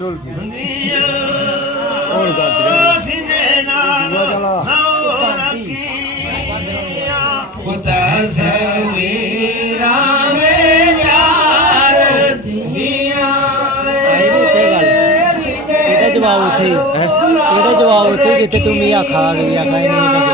ਢੋਲਕੀ जवाब उठे ये जवाब उठे जिते तुम भी आखा गई आखा नहीं